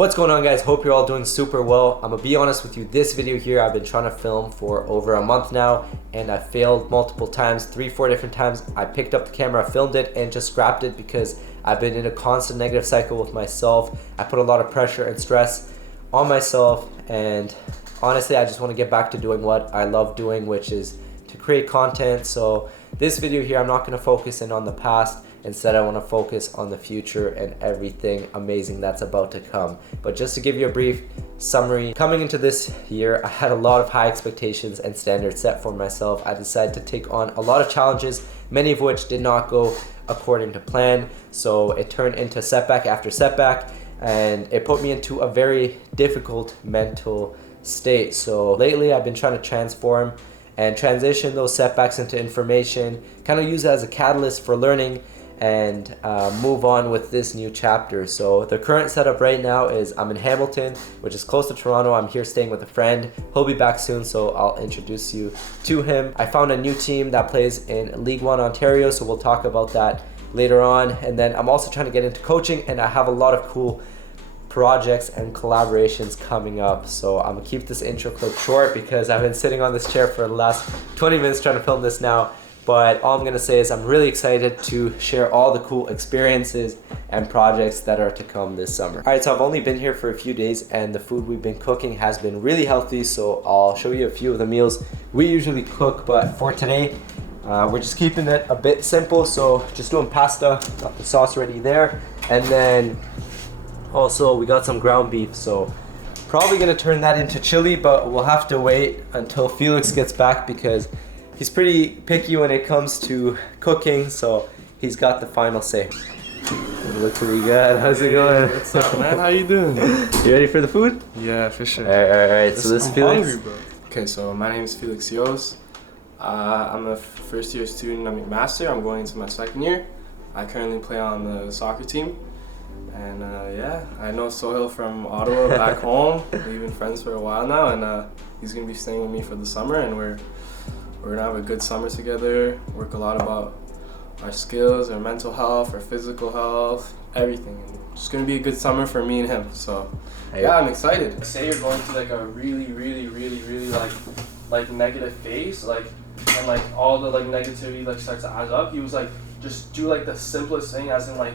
What's going on, guys? Hope you're all doing super well. I'm gonna be honest with you, this video here I've been trying to film for over a month now, and I failed multiple times, 3-4 different times. I picked up the camera, filmed it, and just scrapped it because I've been in a constant negative cycle with myself. I put a lot of pressure and stress on myself, and honestly I just want to get back to doing what I love doing, which is to create content. So this video here, I'm not going to focus in on the past. Instead, I want to focus on the future and everything amazing that's about to come. But just to give you a brief summary, coming into this year, I had a lot of high expectations and standards set for myself. I decided to take on a lot of challenges, many of which did not go according to plan. So it turned into setback after setback, and it put me into a very difficult mental state. So lately, I've been trying to transform and transition those setbacks into information, kind of use it as a catalyst for learning and move on with this new chapter. So the current setup right now is I'm in Hamilton, which is close to Toronto. I'm here staying with a friend. He'll be back soon, so I'll introduce you to him. I found a new team that plays in League 1 Ontario, so we'll talk about that later on. And then I'm also trying to get into coaching, and I have a lot of cool projects and collaborations coming up. So I'm gonna keep this intro clip short because I've been sitting on this chair for the last 20 minutes trying to film this now. But all I'm gonna say is I'm really excited to share all the cool experiences and projects that are to come this summer. All right, so I've only been here for a few days, and the food we've been cooking has been really healthy. So I'll show you a few of the meals we usually cook, but for today, we're just keeping it a bit simple. So just doing pasta, got the sauce ready there. And then also we got some ground beef. So probably gonna turn that into chili, but we'll have to wait until Felix gets back because he's pretty picky when it comes to cooking, so he's got the final say. Look what we got. How's it going? What's up, man? How you doing? You ready for the food? Yeah, for sure. All right. So this is Felix. Hungry, bro. Okay, so my name is Felix Yos. I'm a first-year student at McMaster. I'm going into my second year. I currently play on the soccer team. And yeah, I know Sohail from Ottawa back home. We've been friends for a while now, and he's going to be staying with me for the summer, and we're gonna have a good summer together, work a lot about our skills, our mental health, our physical health, everything. And it's gonna be a good summer for me and him. So yeah, I'm excited. Say you're going through like a really like negative phase, and like all the like negativity like starts to add up. He was like, just do like the simplest thing, as in like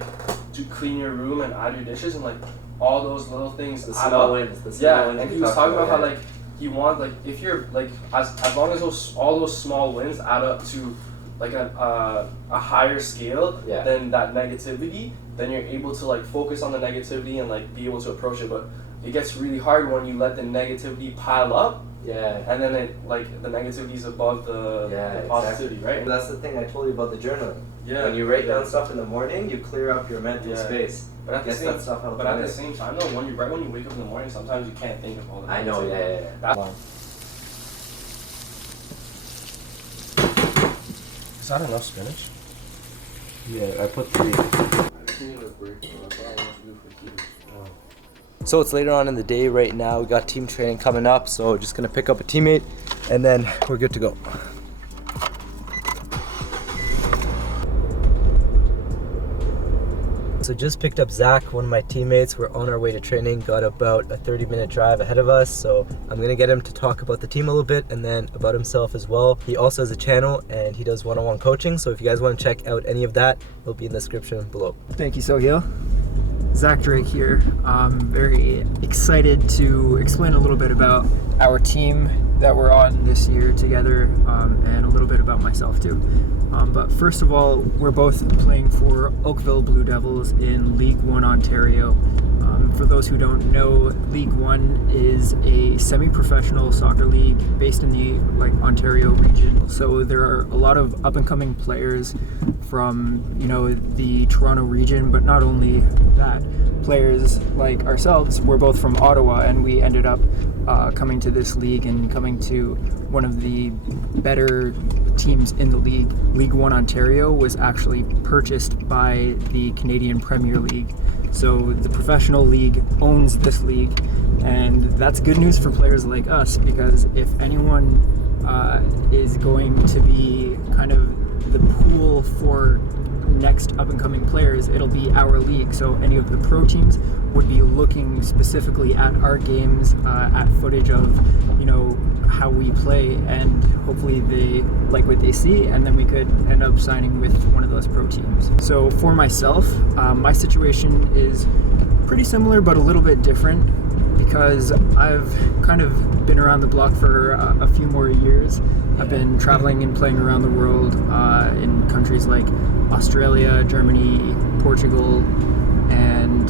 to clean your room and add your dishes, and like all those little things add up. Yeah, and he was talking about how like you want, like, if you're like as long as all those small wins add up to like a higher scale than that negativity, then you're able to like focus on the negativity and like be able to approach it. But it gets really hard when you let the negativity pile up. Yeah. And then it like the negativity is above the positivity, exactly. Right? That's the thing I told you about the journaling. Yeah. When you write down stuff in the morning, you clear up your mental space. But at the same time though, when you wake up in the morning, sometimes you can't think of all the I know, yeah. Is that enough spinach? Yeah, I put 3. So it's later on in the day right now. We got team training coming up, so just gonna pick up a teammate and then we're good to go. So just picked up Zach, one of my teammates. We're on our way to training, got about a 30-minute drive ahead of us. So I'm gonna get him to talk about the team a little bit and then about himself as well. He also has a channel and he does one-on-one coaching. So if you guys wanna check out any of that, it'll be in the description below. Thank you, Sohail. Zach Drake here. I'm very excited to explain a little bit about our team that we're on this year together, and a little bit about myself too. But first of all, we're both playing for Oakville Blue Devils in League 1 Ontario. For those who don't know, League 1 is a semi-professional soccer league based in the Ontario region. So there are a lot of up-and-coming players from the Toronto region, but not only that, players like ourselves, we're both from Ottawa, and we ended up coming to this league and coming to one of the better teams in the league. League 1 Ontario was actually purchased by the Canadian Premier League. So the professional league owns this league, and that's good news for players like us, because if anyone is going to be kind of the pool for next up-and-coming players, it'll be our league. So any of the pro teams would be looking specifically at our games, at footage of, how we play, and hopefully they like what they see, and then we could end up signing with one of those pro teams. So for myself, my situation is pretty similar but a little bit different, because I've kind of been around the block for a few more years. I've been traveling and playing around the world in countries like Australia, Germany, Portugal, and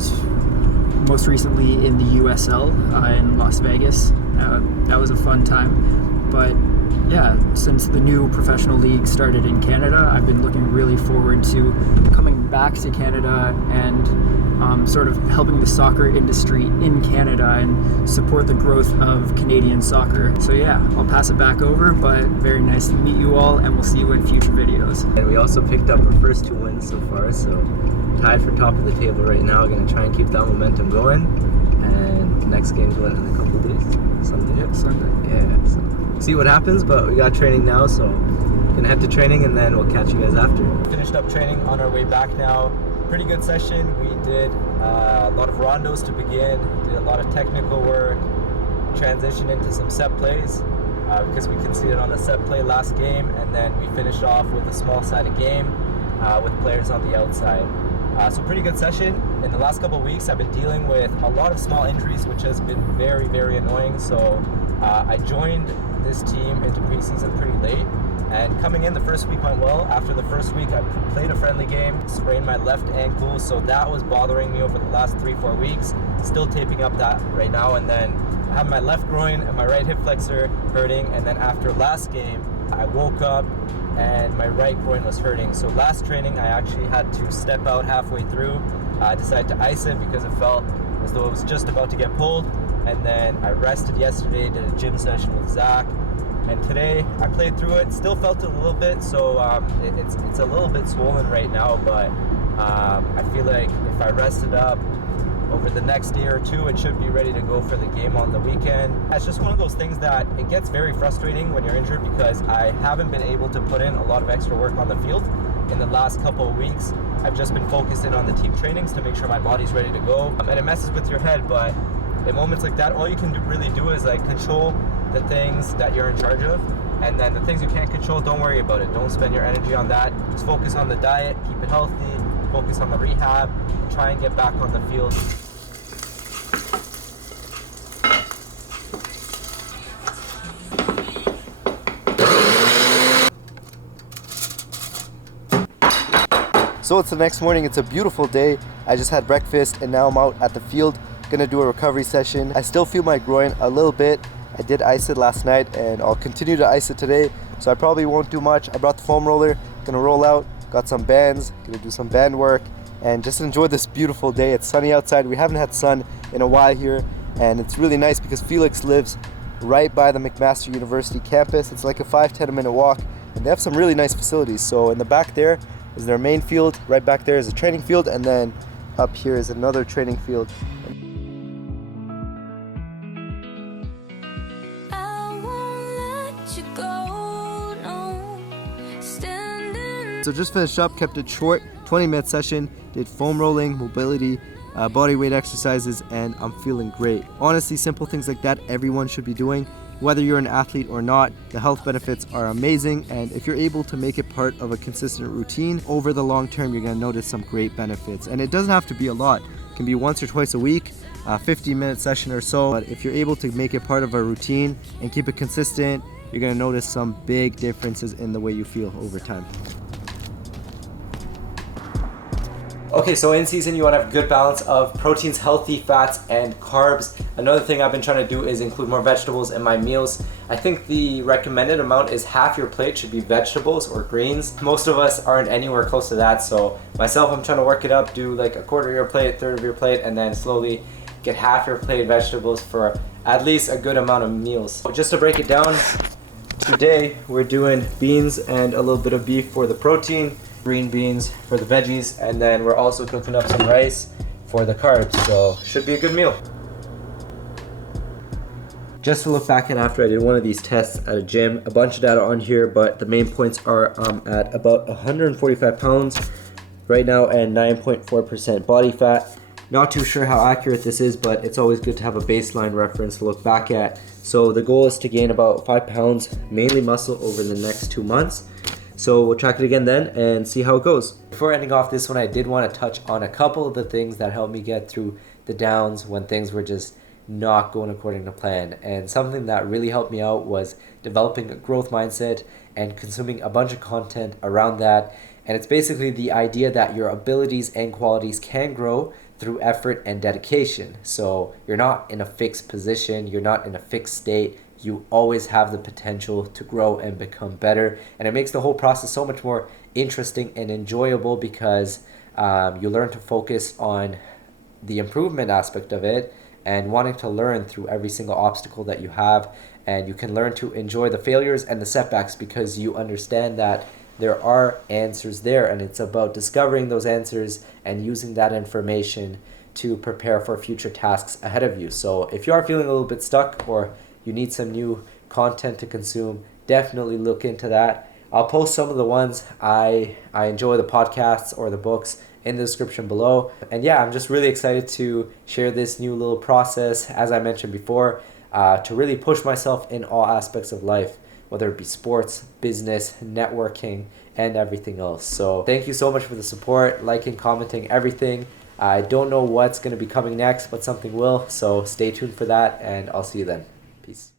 most recently in the USL in Las Vegas. That was a fun time. But yeah, since the new professional league started in Canada, I've been looking really forward to coming back to Canada and sort of helping the soccer industry in Canada and support the growth of Canadian soccer. So yeah, I'll pass it back over, but very nice to meet you all, and we'll see you in future videos. And we also picked up our first 2 wins so far, so tied for top of the table right now. Gonna try and keep that momentum going, and the next game's what, in a couple of days? Sunday? Yep, Sunday. Yeah, so see what happens, but we got training now, so gonna head to training and then we'll catch you guys after. Finished up training, on our way back now. Pretty good session. We did a lot of rondos to begin, did a lot of technical work, transitioned into some set plays because we conceded on a set play last game, and then we finished off with a small-sided game with players on the outside. So pretty good session. In the last couple of weeks, I've been dealing with a lot of small injuries, which has been very, very annoying. So I joined this team into preseason pretty late, and coming in, the first week went well. After the first week, I played a friendly game, sprained my left ankle, so that was bothering me over the last 3-4 weeks. Still taping up that right now, and then I have my left groin and my right hip flexor hurting, and then after last game, I woke up and my right groin was hurting. So last training, I actually had to step out halfway through. I decided to ice it because it felt as though it was just about to get pulled, and then I rested yesterday, did a gym session with Zach. And today I played through it, still felt it a little bit, so it's a little bit swollen right now, but I feel like if I rest it up over the next day or two, it should be ready to go for the game on the weekend. It's just one of those things that it gets very frustrating when you're injured, because I haven't been able to put in a lot of extra work on the field in the last couple of weeks. I've just been focusing on the team trainings to make sure my body's ready to go, and it messes with your head, but in moments like that, all you can really do is like control the things that you're in charge of, and then the things you can't control, don't worry about it. Don't spend your energy on that. Just focus on the diet, keep it healthy, focus on the rehab, and try and get back on the field. So it's the next morning, it's a beautiful day. I just had breakfast and now I'm out at the field, gonna do a recovery session. I still feel my groin a little bit. I did ice it last night and I'll continue to ice it today, so I probably won't do much. I brought the foam roller, gonna roll out, got some bands, gonna do some band work, and just enjoy this beautiful day. It's sunny outside. We haven't had sun in a while here, and it's really nice because Felix lives right by the McMaster University campus. It's like a 5-10 minute walk, and they have some really nice facilities. So in the back there is their main field, right back there is a training field, and then up here is another training field. So just finished up, kept it short, 20-minute session, did foam rolling, mobility, body weight exercises, and I'm feeling great. Honestly, simple things like that everyone should be doing. Whether you're an athlete or not, the health benefits are amazing, and if you're able to make it part of a consistent routine, over the long term you're going to notice some great benefits. And it doesn't have to be a lot. It can be once or twice a week, a 50-minute session or so, but if you're able to make it part of a routine and keep it consistent, you're going to notice some big differences in the way you feel over time. Okay, so in season you want to have a good balance of proteins, healthy fats, and carbs. Another thing I've been trying to do is include more vegetables in my meals. I think the recommended amount is half your plate should be vegetables or greens. Most of us aren't anywhere close to that, so myself, I'm trying to work it up, do like a quarter of your plate, third of your plate, and then slowly get half your plate vegetables for at least a good amount of meals. So just to break it down, today we're doing beans and a little bit of beef for the protein, green beans for the veggies, and then we're also cooking up some rice for the carbs, so should be a good meal. Just to look back at after I did one of these tests at a gym, a bunch of data on here, but the main points are at about 145 pounds, right now and 9.4% body fat. Not too sure how accurate this is, but it's always good to have a baseline reference to look back at. So the goal is to gain about 5 pounds, mainly muscle, over the next 2 months. So we'll track it again then and see how it goes. Before ending off this one, I did want to touch on a couple of the things that helped me get through the downs when things were just not going according to plan. And something that really helped me out was developing a growth mindset and consuming a bunch of content around that. And it's basically the idea that your abilities and qualities can grow through effort and dedication. So you're not in a fixed position, you're not in a fixed state. You always have the potential to grow and become better. And it makes the whole process so much more interesting and enjoyable because you learn to focus on the improvement aspect of it and wanting to learn through every single obstacle that you have. And you can learn to enjoy the failures and the setbacks because you understand that there are answers there, and it's about discovering those answers and using that information to prepare for future tasks ahead of you. So if you are feeling a little bit stuck or you need some new content to consume, definitely look into that. I'll post some of the ones I enjoy, the podcasts or the books, in the description below. And yeah, I'm just really excited to share this new little process, as I mentioned before, to really push myself in all aspects of life, whether it be sports, business, networking, and everything else. So thank you so much for the support, liking, commenting, everything. I don't know what's going to be coming next, but something will. So stay tuned for that, and I'll see you then. Peace.